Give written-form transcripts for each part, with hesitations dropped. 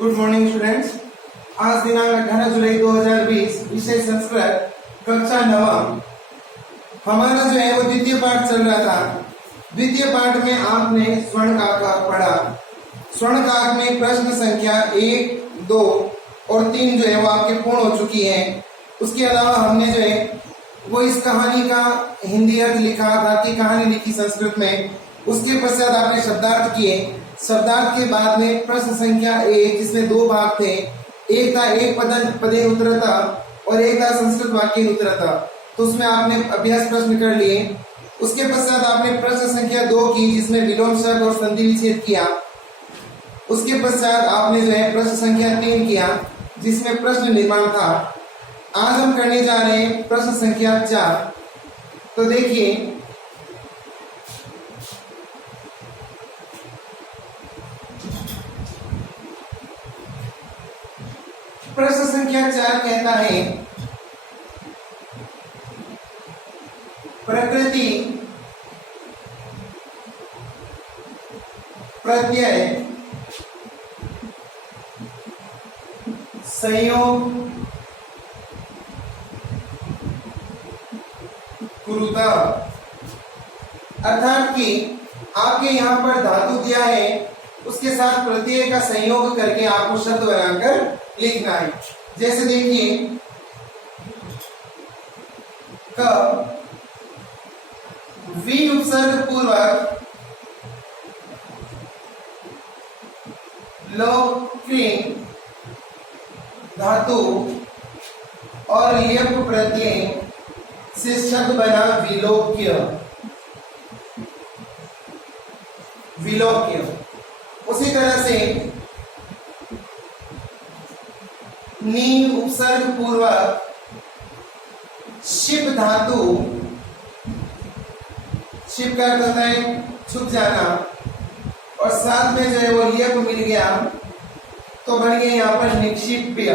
Good morning students. आज दिनांक 18 जुलाई 2020, विषय संस्कृत, कक्षा 9। हमारा जो है वो द्वितीय पाठ चल रहा था। द्वितीय पाठ में आपने स्वर्णकार पढ़ा। स्वर्णकार में प्रश्न संख्या 1, 2 और 3 जो है वो आपके पूर्ण हो चुकी है। उसके अलावा हमने जो है वो इस कहानी का हिंदी अर्थ लिखा था कि कहानी लिखी संस्कृत में। उसके पश्चात आपने शब्दार्थ किए। शब्दार्थ के बाद में प्रश्न संख्या 1, जिसमें 2 भाग थे। एक था एक पदे उत्तरता और एक था संस्कृत वाक्य उत्तरता। तो उसमें आपने अभ्यास प्रश्न कर लिए। उसके पश्चात आपने प्रश्न संख्या 2 की, जिसमें विलोम शब्द और संधि विच्छेद किया। उसके पश्चात आपने जो है प्रश्न संख्या 3 किया, जिसमें प्रश्न निर्माण था। आज हम करने जा रहे हैं प्रश्न संख्या 4। तो देखिए, प्रश्न संख्या 4 कहता है, प्रकृति प्रत्यय संयोग कुरुता। अर्थात कि आपके यहाँ पर धातु दिया है, उसके साथ प्रत्यय का संयोग करके आपको शब्द बनाकर लिखना है। जैसे देखिए, क वी उपसर्ग पूर्वक लोक्रिंग धातु और लियप प्रत्यय से शब्द बना विलोक्य। विलोक्य। उसी तरह से नी उपसर्ग पूर्वक शिप धातु, शिप का अर्थ होता है छुप जाना, और साथ में जो है वो लियप मिल गया तो बन गया यहाँ पर निक्षिप्य।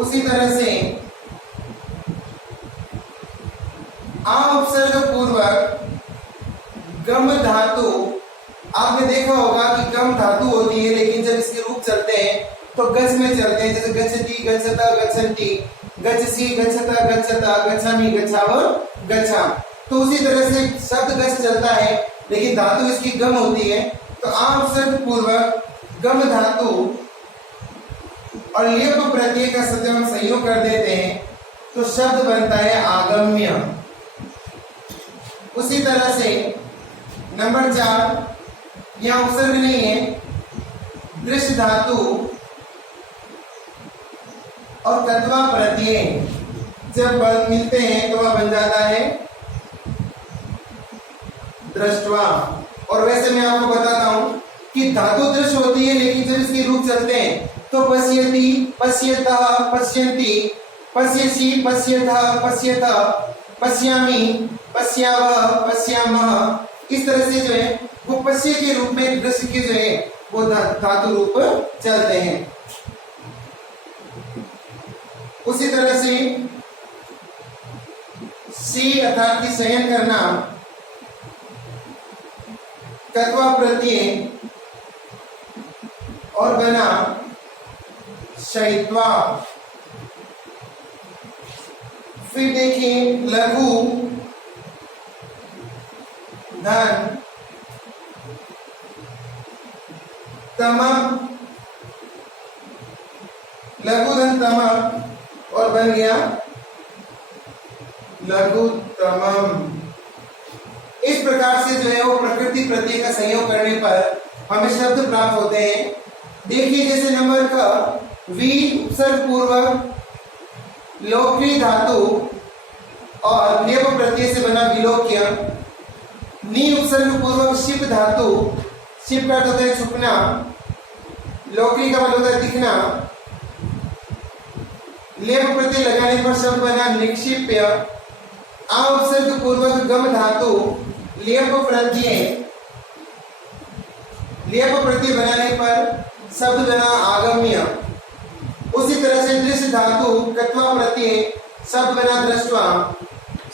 उसी तरह से आ उपसर्ग पूर्वक गम धातु, आपने देखा होगा कि गम धातु होती है, लेकिन जब इसके रूप चलते हैं तो गच में चलते हैं। जैसे गच्छति, गच्छता, गच्छन्ति, गच्छसि, गच्छता, गच्छता, गच्छामि, गच्छाव, गच्छा। तो उसी तरह से शब्द गच्छ चलता है, लेकिन धातु इसकी गम होती है। तो आ उपसर्ग पूर्वक गम धातु और लियप प्रत्यय का जब हम संयोग कर देते हैं तो शब्द बनता है आगम्य। उसी तरह से नंबर 4, यहाँ उपसर्ग नहीं है, दृश्य धातु और तत्वा प्रत्यय जब मिलते हैं तो वह बन जाता है दृष्टवा। और वैसे मैं आपको बताता हूं कि धातु दृश्य होती है, लेकिन जब इसके रूप चलते हैं तो पश्यति, पश्यतः, पश्यन्ति, पश्यसि, पश्यतः, पश्यतः, पश्यामि, पश्यावः, पश्यामः। इस तरह से जो है वो पश्य के रूप में दृश्य के जो है वो धातु रूप चलते हैं। उसी तरह से सी अर्थात की शयन करना, तत्वा प्रत्यय और बना शयित्वा। फिर देखिए, लघु धन तमक, लघु धन तमक और बन गया लघुतमम। इस प्रकार से जो है वो प्रकृति प्रत्यय का संयोग करने पर हमें शब्द प्राप्त होते हैं। देखिए, जैसे नंबर का वी उपसर्ग पूर्वक लोक्री धातु और लियप प्रत्यय से बना विलोक्य। नी उपसर्ग पूर्वक शिप धातु, शिप का अर्थ होता है छुपना, लोक्री का मतलब होता है दिखना। लियप प्रत्यय लगाने पर शब्द बना निक्षिप्य। आ उपसर्ग पूर्वक गम धातु, लियप प्रत्यय, लियप प्रत्यय बनाने पर शब्द बना आगम्य। उसी तरह से दृश्य धातु कत्वा प्रत्यय शब्द बना दृष्टवा।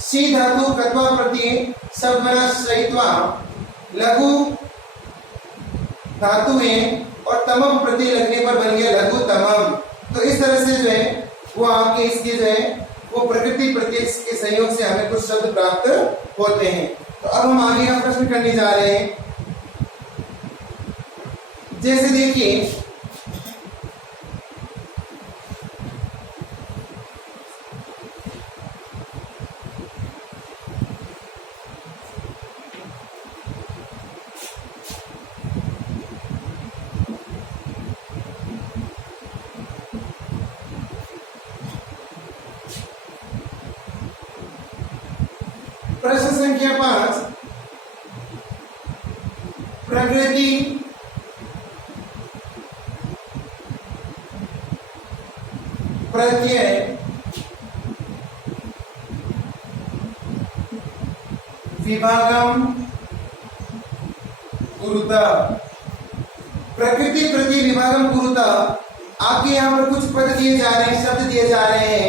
सी धातु कत्वा प्रत्यय शब्द बना शयित्वा। लघु धातु है और तमम प्रत्यय लगने पर बन गया लघु तमम। तो इस तरह से जो है वो आपके इसके जो है वो प्रकृति प्रत्यय के संयोग से हमें कुछ शब्द प्राप्त होते हैं। तो अब हम आगे का प्रश्न करने जा रहे हैं। जैसे देखिए प्रश्न संख्या 5, प्रकृति प्रत्यय विभागम कुरुता। प्रकृति प्रत्यय विभागम कुरुता, आपके यहाँ पर कुछ पद दिए जा रहे हैं, शब्द दिए जा रहे हैं,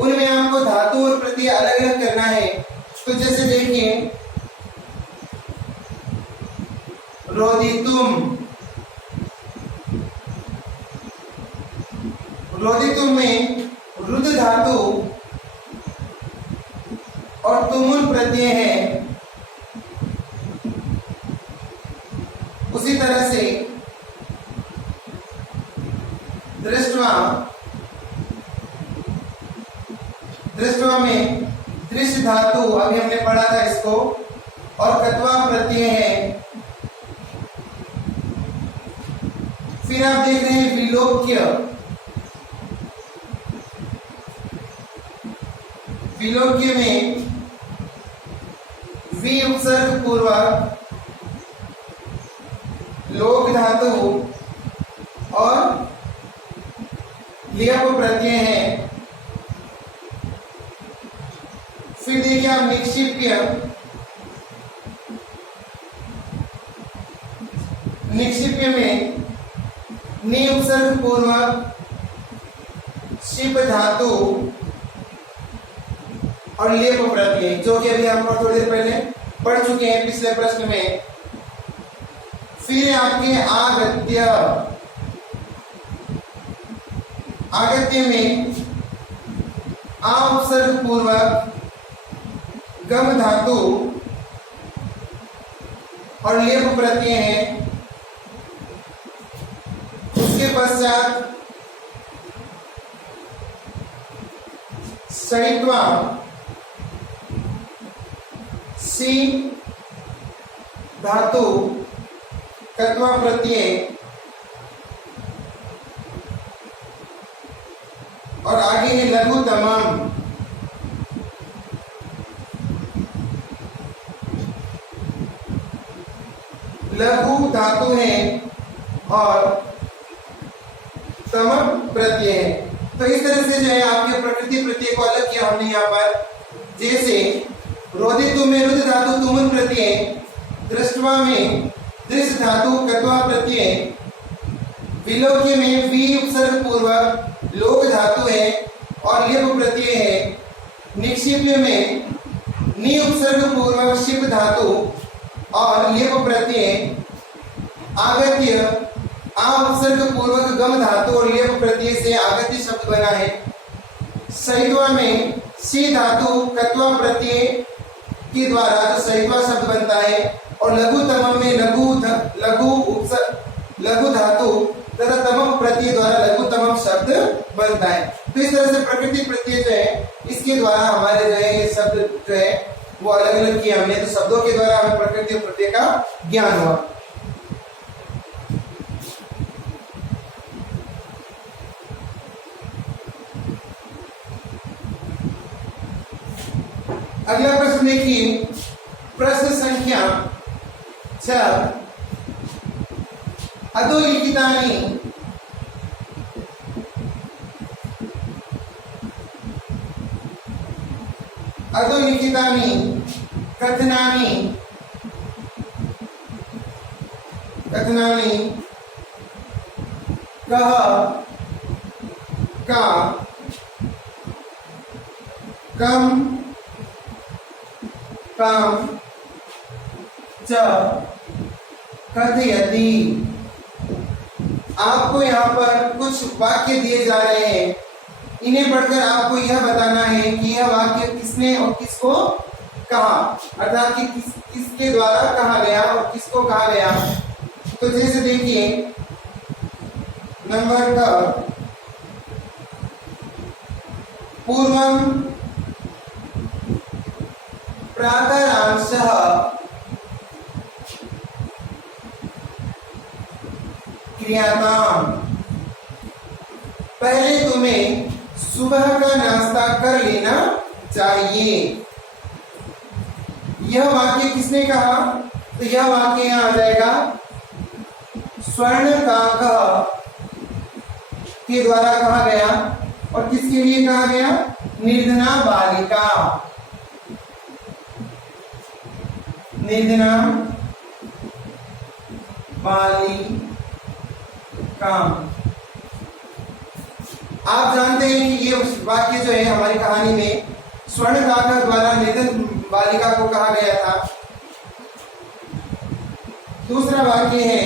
उनमें आपको धातु और प्रत्यय अलग अलग करना है। तो जैसे देखिए रोदितुम, रोदितुम में रुद धातु और तुमुल प्रत्यय है। उसी तरह से दृष्टवा, दृष्टवा में दृश्य धातु, अभी हमने पढ़ा था इसको, और कत्वा प्रत्यय है। फिर आप देख रहे हैं विलोक्य, विलोक्य में वि उपसर्ग पूर्वक लोक धातु और लियप प्रत्यय है। फिर देखिए आप निक्षिप्य, निक्षिप्य में नि उपसर्ग पूर्वक शिप धातु और लेप प्रत्यय, जो कि अभी हम थोड़ी देर पहले पढ़ चुके हैं पिछले प्रश्न में। फिर आपके आगत्य, आगत्य में आ उपसर्ग पूर्वक गम धातु और लेप प्रत्यय है। उसके पश्चात सहित्वा सी धातु कत्वा प्रत्यय और आगे है लघु तमाम। लघु धातु है और तमक प्रत्यय है। तो इस तरह से जो है आपके प्रकृति प्रत्यय को अलग किया हमने यहाँ पर। जैसे रोदितु में रुद धातु तुमुल प्रत्यय, दृष्टवा में दृश्य धातु कत्वा प्रत्यय, विलोक्य में वी उपसर्ग पूर्वक लोक धातु है और लिप प्रत्यय है। निक्षिप्य में नि उपसर्ग पूर्वक शिप धातु और लिप प्रत्यय। आगत्य आ उपसर्ग पूर्वक गम धातु और लिप प्रत्यय से आगत्य शब्द बना है। सहित्वा में सी धातु कत्वा प्रत्यय के द्वारा जो सहित्वा शब्द बनता है और लघु तमम में लघु धातु तथा तमम प्रत्यय द्वारा लघु तमम शब्द बनता है। तो इस तरह से प्रकृति प्रत्यय जो है इसके द्वारा हमारे जो है ये शब्द जो है वो अलग अलग किए हमने। तो शब्दों के द्वारा हमें प्रकृति और प्रत्यय का ज्ञान हुआ। अगला प्रश्न देखिए, प्रश्न संख्या 6, अधोलिखितानि अधोलिखितानि कथनानि कथनानि कः का कम काम च कथयति। आपको यहाँ पर कुछ वाक्य दिए जा रहे हैं, इन्हें पढ़कर आपको यह बताना है कि यह वाक्य किसने और किसको कहा, अर्थात कि किसके द्वारा कहा गया और किसको कहा गया। तो जैसे देखिए नंबर का पूर्वम प्रातरांशः क्रियाताम, पहले तुम्हें सुबह का नाश्ता कर लेना चाहिए। यह वाक्य किसने कहा? तो यह वाक्य यहां आ जाएगा स्वर्णकाकः के द्वारा कहा गया। और किसके लिए कहा गया? निर्धना बालिका, निर्धना बालिका। आप जानते हैं कि ये वाक्य जो है हमारी कहानी में स्वर्णकाका द्वारा निर्धन बालिका को कहा गया था। दूसरा वाक्य है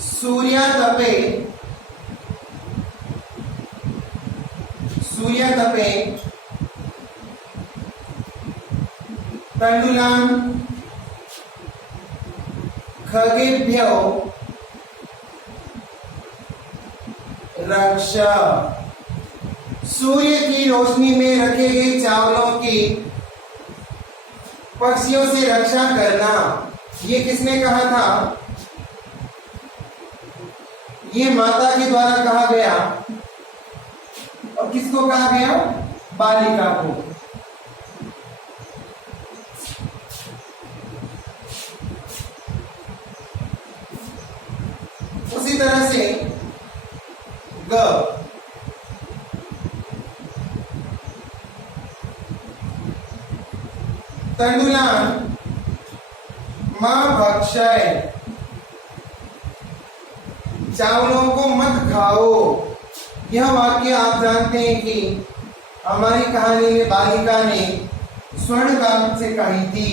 सूर्यातपे, सूर्यातपे तण्डुलान् खगेभ्यो रक्षा, सूर्य की रोशनी में रखे गए चावलों की पक्षियों से रक्षा करना। ये किसने कहा था? ये माता के द्वारा कहा गया। और किसको कहा गया? बालिका को। उसी तरह से ग, तण्डुलान् मा भक्षय, चावलों को मत खाओ। यह वाक्य आप जानते हैं कि हमारी कहानी में बालिका ने स्वर्णकाक से कही थी।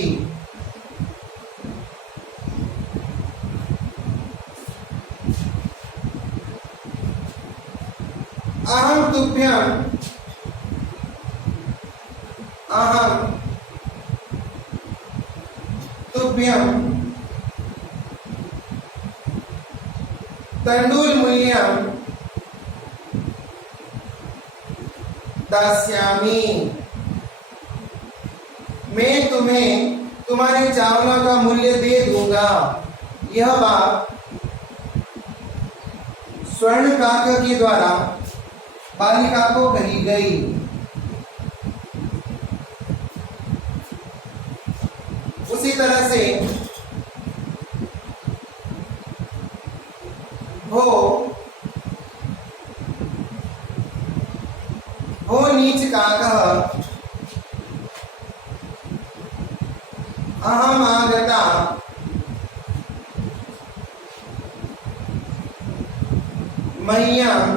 अहम तुभ्यम, अहम तुभ्यम तंडुल मूल्यम दास्यामि, मैं तुम्हें तुम्हारे चावलों का मूल्य दे दूंगा। यह बात स्वर्णकाक के द्वारा बालिका को कही गई। उसी तरह से भो नीच काकः अहम आगता मह्यम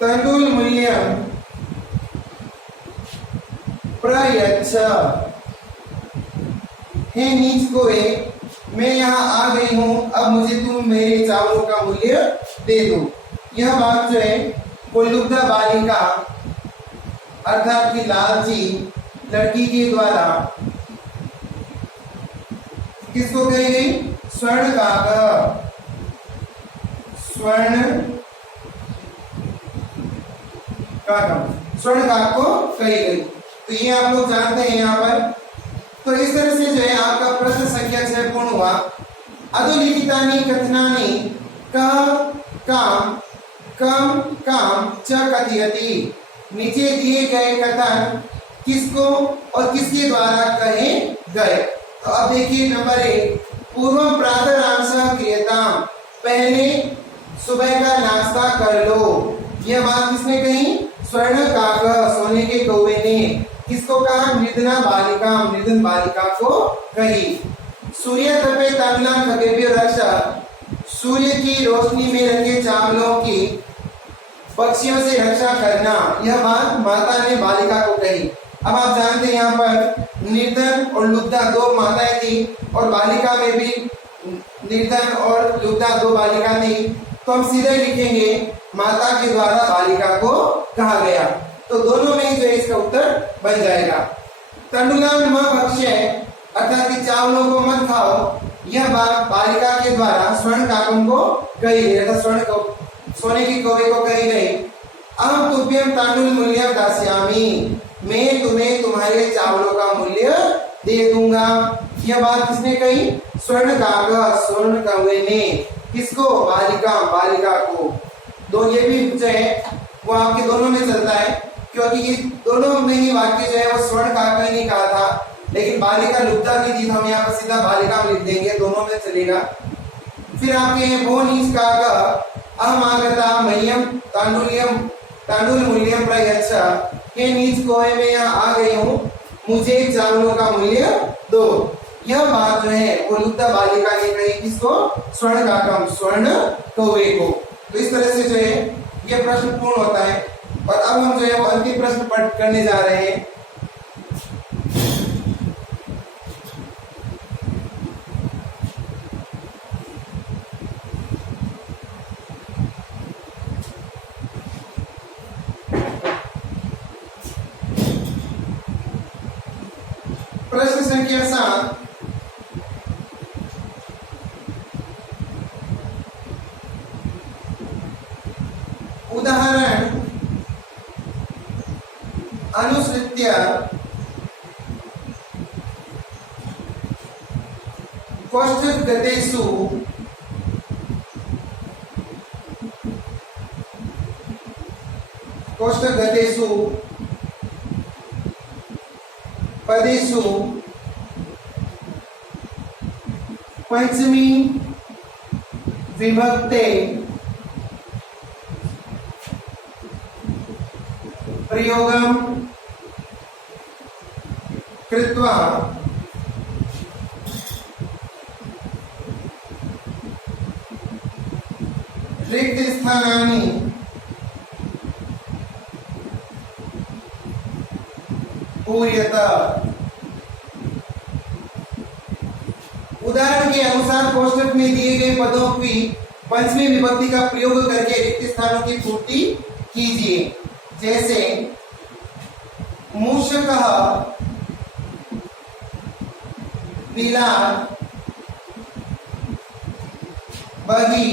तण्डुल मूल्यम प्रयच्छ। हे नीच कोए, मैं यहाँ आ गई हूँ, अब मुझे तुम मेरे चावलों का मूल्य दे दो। यह बात जो है वो लुब्धा बालिका अर्थात की लालची लड़की के द्वारा किसको कही गई? स्वर्णकाक, स्वर्णकाक को कही गई। तो ये आप लोग जानते हैं यहाँ पर। तो इस तरह से जो है आपका प्रश्न संख्या 6 पूर्ण हुआ। अधोलिखितानि कथनानि कः काम कम काम च कथयति, नीचे दिए गए कथन किसको और किसके द्वारा कहे गए। तो अब देखिए नंबर 1, पूर्व प्रातरांशः क्रियताम्, पहले सुबह का नाश्ता कर लो। यह बात किसने कही? स्वर्णकाक, सोने के कौवे ने। किसको कहा? निर्धना बालिका, निर्धन बालिका को कही। सूर्य तपे तण्डुलान् खगेभ्यो रक्षा, सूर्य की रोशनी में रखे चावलों की पक्षियों से रक्षा करना। यह बात माता ने बालिका को कही। अब आप जानते हैं यहाँ पर निर्धन और लुब्धा दो माताएं थी और बालिका में भी निर्धन और लुब्धा दो बालिका थी, तो हम सीधे लिखेंगे माता के द्वारा बालिका को कहा गया। तो दोनों में ही जो है इसका उत्तर बन जाएगा। तंडुलान म भक्ष्य अर्थात कि चावलों को मत खाओ, यह बात बालिका के द्वारा स्वर्ण काकम को कही गई, अर्थात स्वर्ण को सोने की कौवे को कही गई। अहम तुभ्यम तांडुल मूल्य दास्यामि, मैं तुम्हें तुम्हारे चावलों का मूल्य दे दूंगा। यह बात किसने कही? स्वर्ण काक स्वर्ण कौवे ने। किसको? बालिका को। दो ये भी जो है वो आपके दोनों में चलता है, क्योंकि ये दोनों में ही वाक्य जो है वो स्वर्ण काक ने कहा था, लेकिन बालिका लुब्धा की थी, हम यहाँ पर सीधा बालिका में लिख देंगे, दोनों में चलेगा। फिर आपके हैं भो नीच काक अहम आगता मह्यम तांडुल मूल्यम प्रयच्छ, हे नीच कौवे मैं यहाँ आ गई हूँ, मुझे चावलों का मूल्य दो। यह बात जो है वो लुब्धा बालिका ने कही, किसको? स्वर्ण काकम स्वर्ण कौवे को। तो इस तरह से जो है यह प्रश्न पूर्ण होता है। और अब हम जो है वो अंतिम प्रश्न पढ़ करने जा रहे हैं। प्रश्न संख्या 7, उदाहरण अनुसृत्य कोष्ठगतेषु पदेषु पंचमी विभक्ते प्रयोगम कृत्वा रिक्त स्थानानि पूर्यत। उदाहरण के अनुसार कोष्ठक में दिए गए पदों की पंचमी विभक्ति का प्रयोग करके रिक्त स्थानों की पूर्ति कीजिए। जैसे मूषकः बिलात् बहिः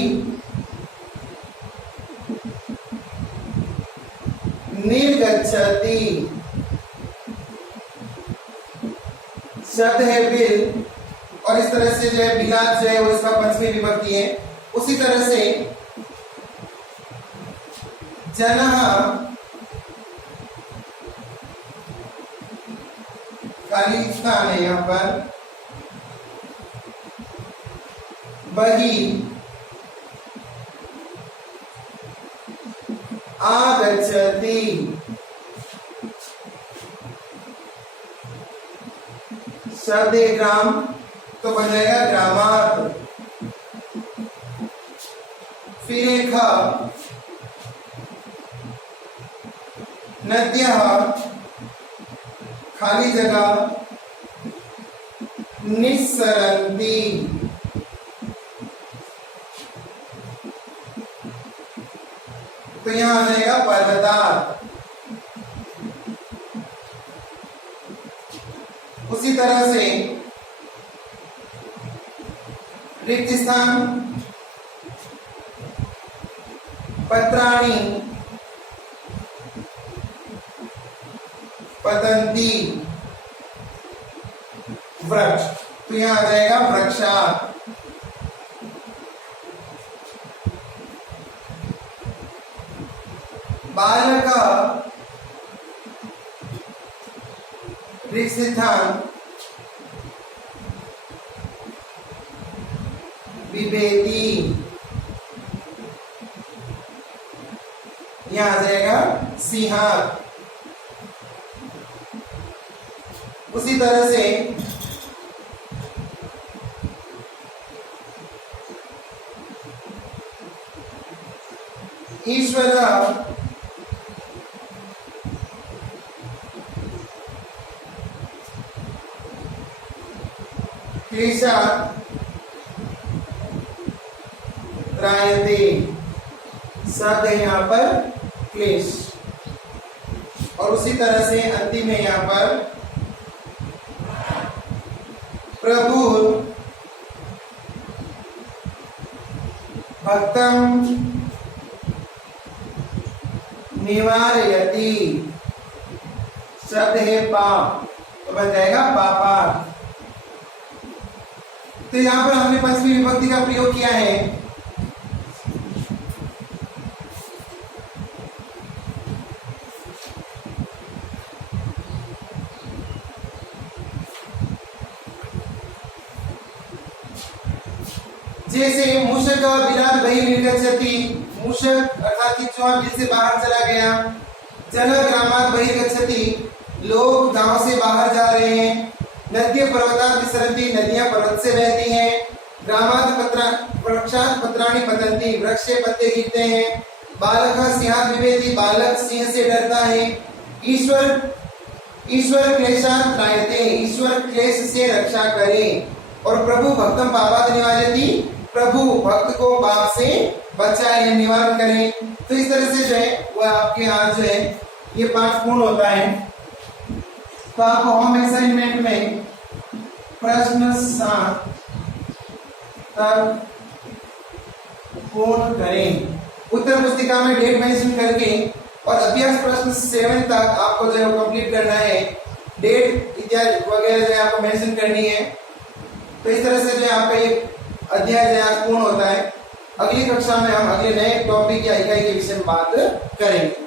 निर्गच्छति। शब्द है बिल, और इस तरह से जो है बिलात जो है वो इसका पंचमी विभक्ति है। उसी तरह से जनः खाली स्थान है यहाँ पर, बहिः आगच्छति। शब्द है ग्राम, तो बन जाएगा ग्रामात्। फिर एक नद्यः खाली जगह निस्सरन्ति। तो यहां आ जाएगा पर्वतात्। उसी तरह से रिक्त स्थान पत्राणि पतन्ति। वृक्ष, तो यहां आ जाएगा वृक्षात्। बालक रिक्त स्थान बिभेति। यहां आ जाएगा सिंहात्। उसी तरह से ईश्वर क्लेशात् त्रायते, शब्द है यहाँ पर क्लेश। और उसी तरह से अंतिम है यहाँ पर प्रभु भक्तम निवारयति, शब्द है पाप, तो बन जाएगा पापा। तो यहां पर हमने पंचमी विभक्ति का प्रयोग किया है। जैसे मूषक विराट बहिर्गच्छति, मूषक अर्थात कि चूहा बिल से बाहर चला गया। जल ग्रामात् बहिर्गच्छति, लोग गांव से बाहर जा रहे हैं। नद्य पर्वतात् विसरन्ति, नदियां पर्वत से बहती हैं। ग्रामात् वृक्षात् पत्राणि पतन्ति, वृक्ष से पत्ते गिरते हैं। बालकः सिंहात् बिभेति, बालक सिंह से डरता है। ईश्वर क्लेशात् त्रायते, ईश्वर क्लेश से रक्षा करे। और प्रभु भक्तम पापात् निवारयति, प्रभु भक्त को पाप से बचाए, निवारण करे। तो इस तरह से जो है वो आपके यहाँ जो है ये पाठ पूर्ण होता है। तो आप होम असाइनमेंट में प्रश्न 7 तक पूर्ण करें। उत्तर पुस्तिका में डेट मेंशन करके और अभ्यास प्रश्न 7 तक आपको जो है कंप्लीट करना है। डेट इत्यादि वगैरह जो है आपको मेंशन करनी है। तो इस तरह से जो है आपका ये अध्याय जो है पूर्ण होता है। अगली कक्षा में हम अगले नए टॉपिक या इकाई के विषय में बात करेंगे।